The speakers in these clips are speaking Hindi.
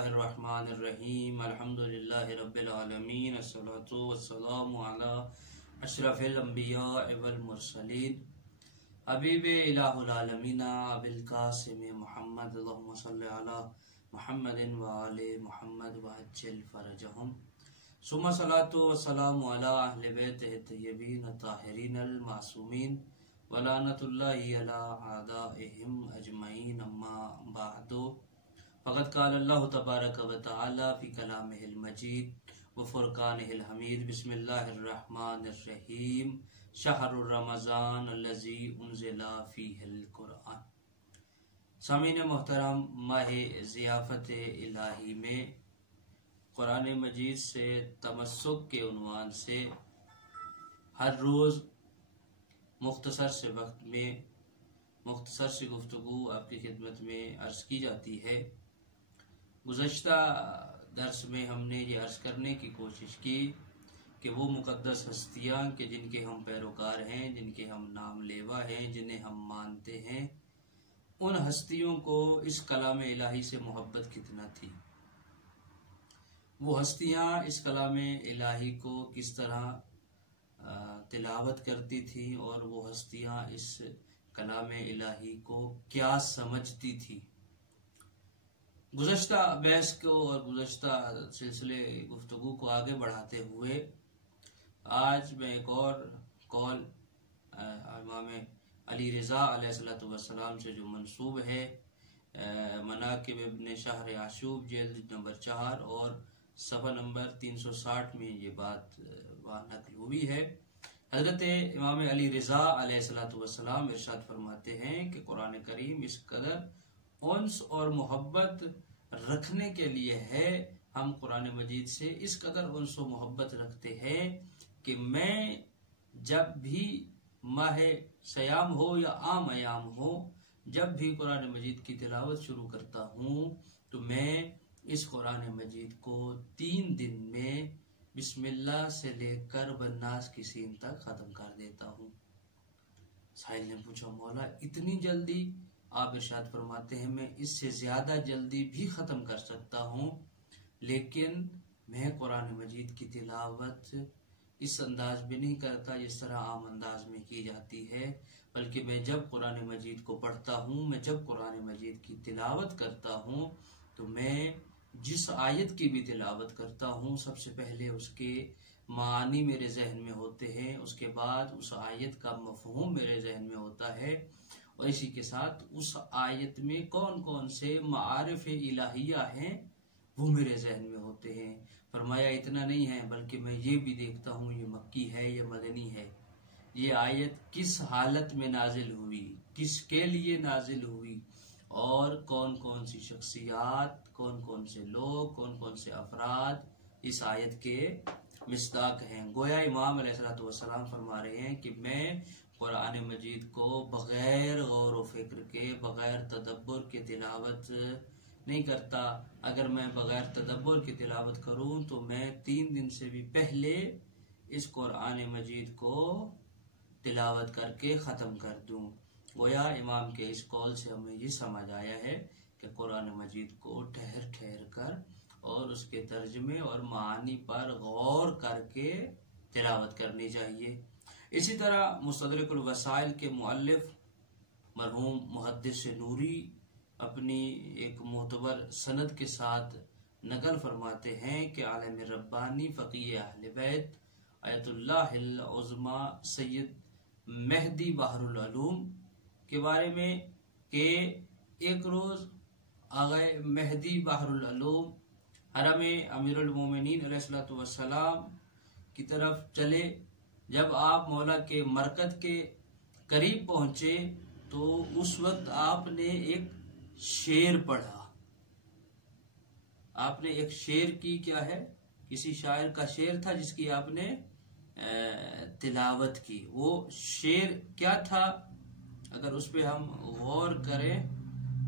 बिस्मिल्लाहिर्रहमानिर्रहीम अल्हम्दुलिल्लाहि रब्बिल आलमीन अस्सलातु वस्सलामु अला अशरफिल अंबिया वल मुरसलीन हबीबे इलाहुल आलमीन अबिल कासिम मुहम्मद अल्लाहुम्मा सल्लि अला मुहम्मदिन व आले मुहम्मद व अज्जिल फरजहुम सुम्मा सलातु वस्सलामु अला अहले बैतिहि तय्यबीन ताहिरीन अल मासूमीन व लानतुल्लाहि अला आदाइहिम अजमईन अम्मा बअदु फ़क़द क़ाल अल्लाहु तबारक व तआला फ़ी कलामिहिल मजीद व फ़ुरक़ानिहिल हमीद बिस्मिल्लाहिर्रहमानिर्रहीम शहरुर रमज़ान अल्लज़ी उन्ज़िला फ़ीहिल क़ुरआन। सामीन मोहतरम, माह ज़ियाफ़त इलाही में कुरान मजीद से तमस्सुक के उन्वान से हर रोज़ मुख्तसर से वक्त में मुख्तसर सी गुफ्तगू आपकी खिदमत में अर्ज़ की जाती है। गुज़श्ता दर्स में हमने ये अर्ज़ करने की कोशिश की कि वो मुक़द्दस हस्तियाँ के जिनके हम पैरोकार हैं, जिनके हम नाम लेवा हैं, जिन्हें हम मानते हैं, उन हस्तियों को इस कलाम इलाही से मोहब्बत कितना थी, वो हस्तियाँ इस कलाम इलाही को किस तरह तिलावत करती थी और वो हस्तियाँ इस कलाम इलाही को क्या समझती थी। गुज़श्ता बहस को और गुज़श्ता सिलसिले गुफ्तगू को आगे बढ़ाते हुए आज मैं एक और कौल इमाम अली रज़ा अलैहिस्सलातु वस्सलाम से जो मंसूब है, मनाक़िब इब्न शहर आशूब जिल्द नंबर 4 और सफ़ा नंबर 360 में ये बात वहाँ नकल हुई है। हज़रत इमाम अली रज़ा अलैहिस्सलातु वस्सलाम इरशाद फरमाते हैं कि कुरान करीम इस कदर उन्स और मोहब्बत रखने के लिए है, हम कुरान मजीद से इस कदर उन्स और मोहब्बत रखते हैं कि मैं जब भी माह सयाम हो या आम अयाम हो, जब भी कुरान मजीद की तिलावत शुरू करता हूँ तो मैं इस कुरान मजीद को 3 दिन में बिस्मिल्लाह से लेकर बन्नास की सीन तक ख़त्म कर देता हूँ। साहिल ने पूछा, मौला इतनी जल्दी? आप इरशाद फरमाते हैं मैं इससे ज़्यादा जल्दी भी ख़त्म कर सकता हूँ, लेकिन मैं कुरान मजीद की तिलावत इस अंदाज में नहीं करता जिस तरह आम अंदाज में की जाती है, बल्कि मैं जब कुरान मजीद को पढ़ता हूँ, मैं जब कुरान मजीद की तिलावत करता हूँ तो मैं जिस आयत की भी तिलावत करता हूँ सबसे पहले उसके मानी मेरे जहन में होते हैं, उसके बाद उस आयत का मफ़हूम मेरे जहन में होता है और इसी के साथ उस आयत में कौन कौन से मारिफ इलाहिया हैं वो मेरे जहन में होते हैं। फरमाया इतना नहीं है, बल्कि मैं ये भी देखता हूँ ये मक्की है या मदनी है, ये आयत किस हालत में नाजिल हुई, किसके लिए नाजिल हुई और कौन कौन सी शख्सियात, कौन कौन से लोग, कौन कौन से अफराद इस आयत के मिस्दाक हैं। गोया इमाम अलैहिस्सलातु वस्सलाम फरमा रहे हैं कि मैं कुरान मजीद को बग़ैर गौर व फिक्र के, बग़ैर तदब्बुर के तिलावत नहीं करता। अगर मैं बग़ैर तदब्बुर की तिलावत करूं तो मैं 3 दिन से भी पहले इस कुरान मजीद को तिलावत करके ख़त्म कर दूं। गोया इमाम के इस कौल से हमें ये समझ आया है कि कुरान मजीद को ठहर ठहर कर और उसके तर्जमे और मानी पर गौर करके तिलावत करनी चाहिए। इसी तरह मुस्तदरिकुल वसाइल के मुअल्लिफ मरहूम मुहद्दिस नूरी अपनी एक मोतबर सनद के साथ नकल फरमाते हैं कि आलिम रब्बानी फ़क़ीह अहले बैत आयतुल्लाहिल उज़्मा सैयद मेहदी बहरुल उलूम के बारे में कि एक रोज़ आग़ाए मेहदी बहरुल उलूम हरम अमीरुल मोमिनीन अलैहिस्सलातु वस्सलाम की तरफ चले। जब आप मौला के मरकज़ के करीब पहुंचे तो उस वक्त आपने एक शेर पढ़ा। आपने एक शेर की, क्या है, किसी शायर का शेर था जिसकी आपने तिलावत की। वो शेर क्या था, अगर उस पर हम गौर करें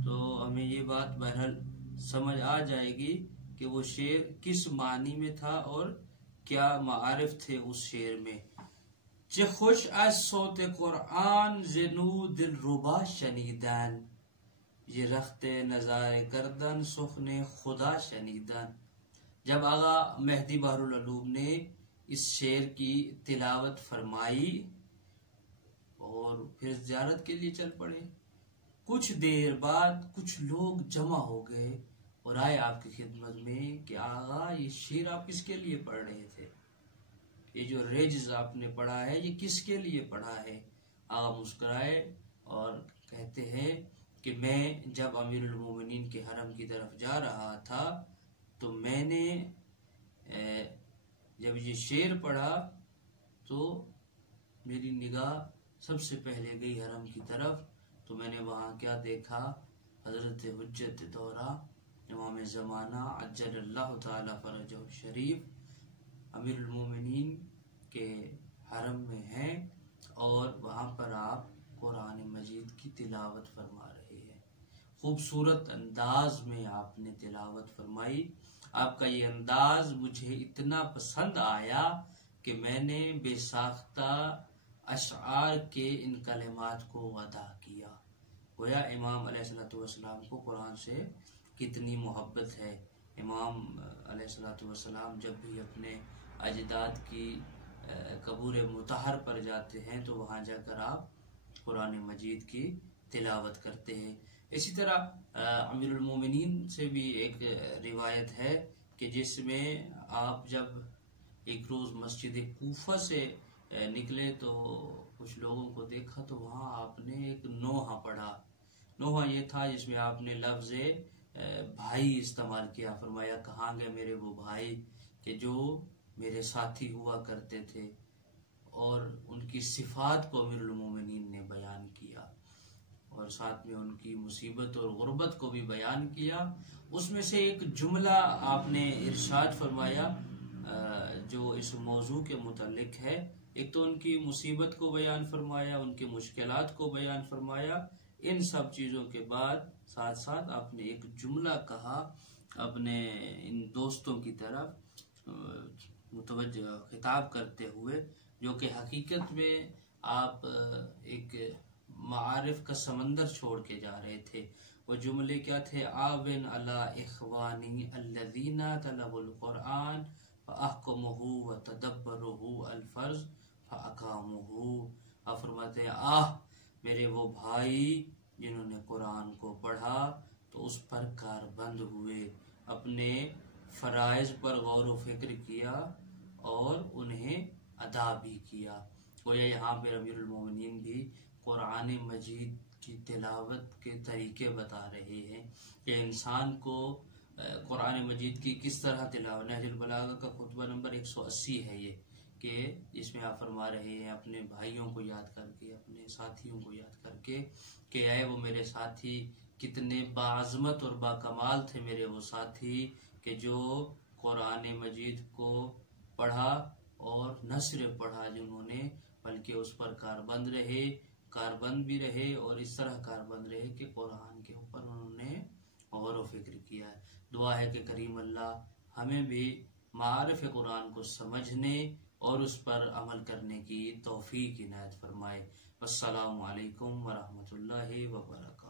तो हमें ये बात बहरहाल समझ आ जाएगी कि वो शेर किस मानी में था और क्या मारिफ थे उस शेर में। चे खुश आज सोते कुरान ज़ेनू दिल रुबा शनीदान, ये रखते नज़ारे गर्दन सुखने खुदा शनीदन। जब आगा मेहदी बहरुल उलूम ने इस शेर की तिलावत फरमाई और फिर ज़ियारत के लिए चल पड़े। कुछ देर बाद कुछ लोग जमा हो गए और आए आपकी खिदमत में कि आगा ये शेर आप किसके लिए पढ़ रहे थे, ये जो रेज आपने पढ़ा है ये किसके लिए पढ़ा है। आगा मुस्कुराए और कहते हैं कि मैं जब अमीरुल मोमिनीन के हरम की तरफ जा रहा था तो मैंने जब ये शेर पढ़ा तो मेरी निगाह सबसे पहले गई हरम की तरफ। तो मैंने वहाँ क्या देखा, हजरत हुज्जत दौरा इमाम ज़माना अज्जलल्लाहु ताला फरजहु शरीफ अमीरुल मोमिनीन के हरम में हैं और वहाँ पर आप कुरान मजीद की तिलावत फरमा रहे हैं। खूबसूरत अंदाज में आपने तिलावत फरमाई। आपका ये अंदाज मुझे इतना पसंद आया कि मैंने बेसाख्ता अशआर के इन कलिमात को अदा किया। गोया इमाम अलैहिस्सलाम को कुरान से कितनी मोहब्बत है। इमाम अलैहिस्सलाम जब भी अपने अजदाद की कबूर मुतहर पर जाते हैं तो वहाँ जाकर आप कुरान मजीद की तिलावत करते हैं। इसी तरह अमीरुल मोमिनीन से भी एक रिवायत है कि जिसमें आप जब एक रोज़ मस्जिद कूफा से निकले तो कुछ लोगों को देखा तो वहाँ आपने एक नोहा पढ़ा। नोहा ये था जिसमें आपने लफ्ज़ भाई इस्तेमाल किया। फरमाया कहाँ गए मेरे वो भाई कि जो मेरे साथी हुआ करते थे, और उनकी सिफात को अमीरुल मोमिनीन ने बयान किया और साथ में उनकी मुसीबत और गुर्बत को भी बयान किया। उसमें से एक जुमला आपने इरशाद फरमाया जो इस मौजू के मुतालिक है। एक तो उनकी मुसीबत को बयान फरमाया, उनकी मुश्किलात को बयान फरमाया। इन सब चीज़ों के बाद साथ साथ आपने एक जुमला कहा अपने इन दोस्तों की तरफ मुतवज्जह खिताब करते हुए, जो कि हकीकत में आप एक मारिफ का समंदर छोड़ के जा रहे थे। वो जुमले क्या थे? आविन अला इख्वानी अल्लज़ीना तलबुल कुरान फअहकमुहु व तदब्बरुहु अल-फर्ज फअकामुहु। आप फरमाते हैं आह मेरे वो भाई जिन्होंने कुरान को पढ़ा तो उस पर कारबंद हुए, अपने फ़राइज़ पर गौर व फिक्र किया और उन्हें अदा भी किया। गोया यहाँ पर अमीरुल मोमिनीन भी कुरान मजीद की तिलावत के तरीके बता रहे हैं कि इंसान को कुरान मजीद की किस तरह तिलावत। नहजुल बलागा का खुतबा नंबर 180 है ये, कि जिसमें आप फरमा रहे हैं अपने भाइयों को याद करके, अपने साथियों को याद करके कि आए वो मेरे साथी कितने बाज़मत और बाकमाल थे मेरे वो साथी कि जो कुरान मजीद को पढ़ा और न सिर्फ पढ़ा जिन्होंने, बल्कि उस पर कारबंद भी रहे और इस तरह कारबंद रहे कि कुरान के ऊपर उन्होंने गौर व फिक्र किया है। दुआ है कि करीम अल्लाह हमें भी मारिफ कुरान को समझने और उस पर अमल करने की तौफीक इनायत फरमाए। अस्सलामु अलैकुम व रहमतुल्लाहि व बरकातहू।